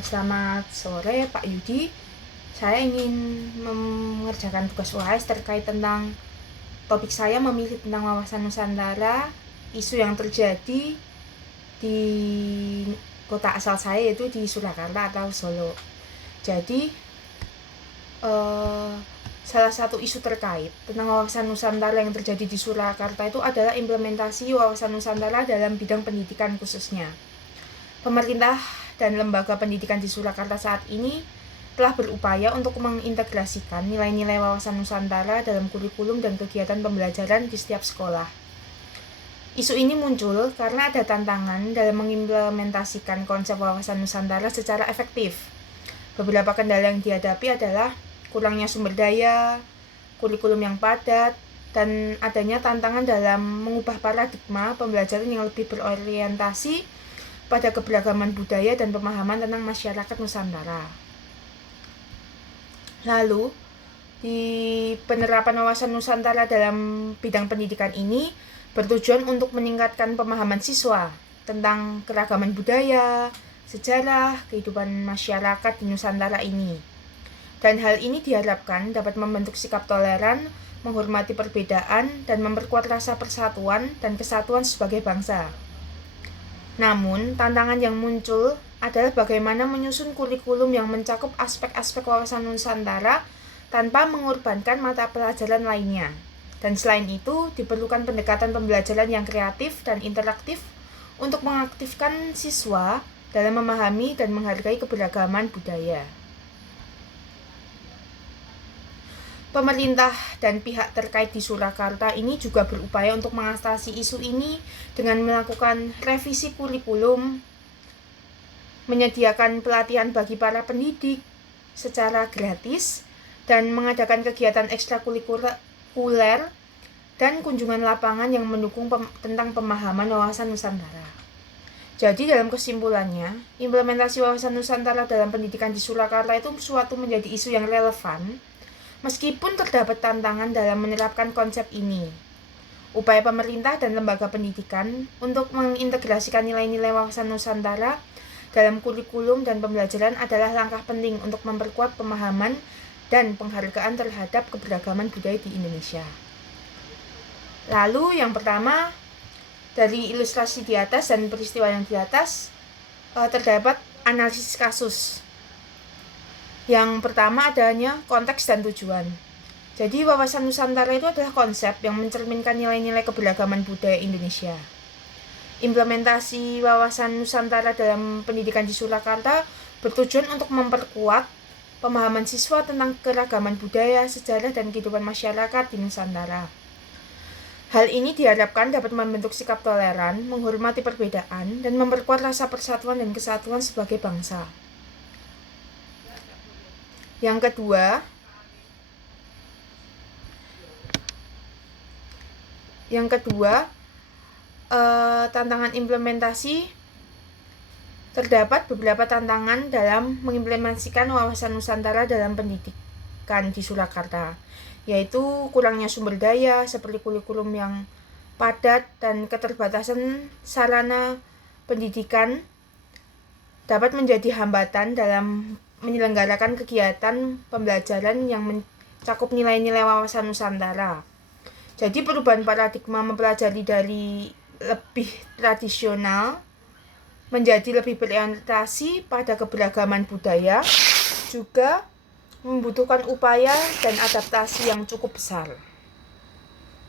Selamat sore Pak Yudi. Saya ingin mengerjakan tugas UAS terkait tentang topik saya memilih tentang wawasan Nusantara, isu yang terjadi di kota asal saya yaitu di Surakarta atau Solo. Jadi salah satu isu terkait tentang wawasan Nusantara yang terjadi di Surakarta itu adalah implementasi wawasan Nusantara dalam bidang pendidikan khususnya. Pemerintah dan lembaga pendidikan di Surakarta saat ini telah berupaya untuk mengintegrasikan nilai-nilai wawasan Nusantara dalam kurikulum dan kegiatan pembelajaran di setiap sekolah. Isu ini muncul karena ada tantangan dalam mengimplementasikan konsep wawasan Nusantara secara efektif. Beberapa kendala yang dihadapi adalah kurangnya sumber daya, kurikulum yang padat, dan adanya tantangan dalam mengubah paradigma pembelajaran yang lebih berorientasi pada keberagaman budaya dan pemahaman tentang masyarakat Nusantara. Lalu, di penerapan wawasan Nusantara dalam bidang pendidikan ini bertujuan untuk meningkatkan pemahaman siswa tentang keragaman budaya, sejarah, kehidupan masyarakat di Nusantara ini. Dan hal ini diharapkan dapat membentuk sikap toleran, menghormati perbedaan, dan memperkuat rasa persatuan dan kesatuan sebagai bangsa. Namun, tantangan yang muncul adalah bagaimana menyusun kurikulum yang mencakup aspek-aspek wawasan Nusantara tanpa mengorbankan mata pelajaran lainnya. Dan selain itu, diperlukan pendekatan pembelajaran yang kreatif dan interaktif untuk mengaktifkan siswa dalam memahami dan menghargai keberagaman budaya. Pemerintah dan pihak terkait di Surakarta ini juga berupaya untuk mengatasi isu ini dengan melakukan revisi kurikulum, menyediakan pelatihan bagi para pendidik secara gratis, dan mengadakan kegiatan ekstrakurikuler dan kunjungan lapangan yang mendukung tentang pemahaman wawasan Nusantara. Jadi dalam kesimpulannya, implementasi wawasan Nusantara dalam pendidikan di Surakarta itu suatu menjadi isu yang relevan, meskipun terdapat tantangan dalam menerapkan konsep ini. Upaya pemerintah dan lembaga pendidikan untuk mengintegrasikan nilai-nilai wawasan Nusantara dalam kurikulum dan pembelajaran adalah langkah penting untuk memperkuat pemahaman dan penghargaan terhadap keberagaman budaya di Indonesia. Lalu yang pertama, dari ilustrasi di atas dan peristiwa yang di atas, terdapat analisis kasus. Yang pertama adanya konteks dan tujuan. Jadi wawasan Nusantara itu adalah konsep yang mencerminkan nilai-nilai keberagaman budaya Indonesia. Implementasi wawasan Nusantara dalam pendidikan di Surakarta bertujuan untuk memperkuat pemahaman siswa tentang keragaman budaya, sejarah, dan kehidupan masyarakat di Nusantara. Hal ini diharapkan dapat membentuk sikap toleran, menghormati perbedaan, dan memperkuat rasa persatuan dan kesatuan sebagai bangsa. Yang kedua, tantangan implementasi. Terdapat beberapa tantangan dalam mengimplementasikan wawasan Nusantara dalam pendidikan di Surakarta, yaitu kurangnya sumber daya seperti kurikulum yang padat dan keterbatasan sarana pendidikan dapat menjadi hambatan dalam menyelenggarakan kegiatan pembelajaran yang mencakup nilai-nilai wawasan Nusantara. Jadi perubahan paradigma mempelajari dari lebih tradisional menjadi lebih berorientasi pada keberagaman budaya juga membutuhkan upaya dan adaptasi yang cukup besar.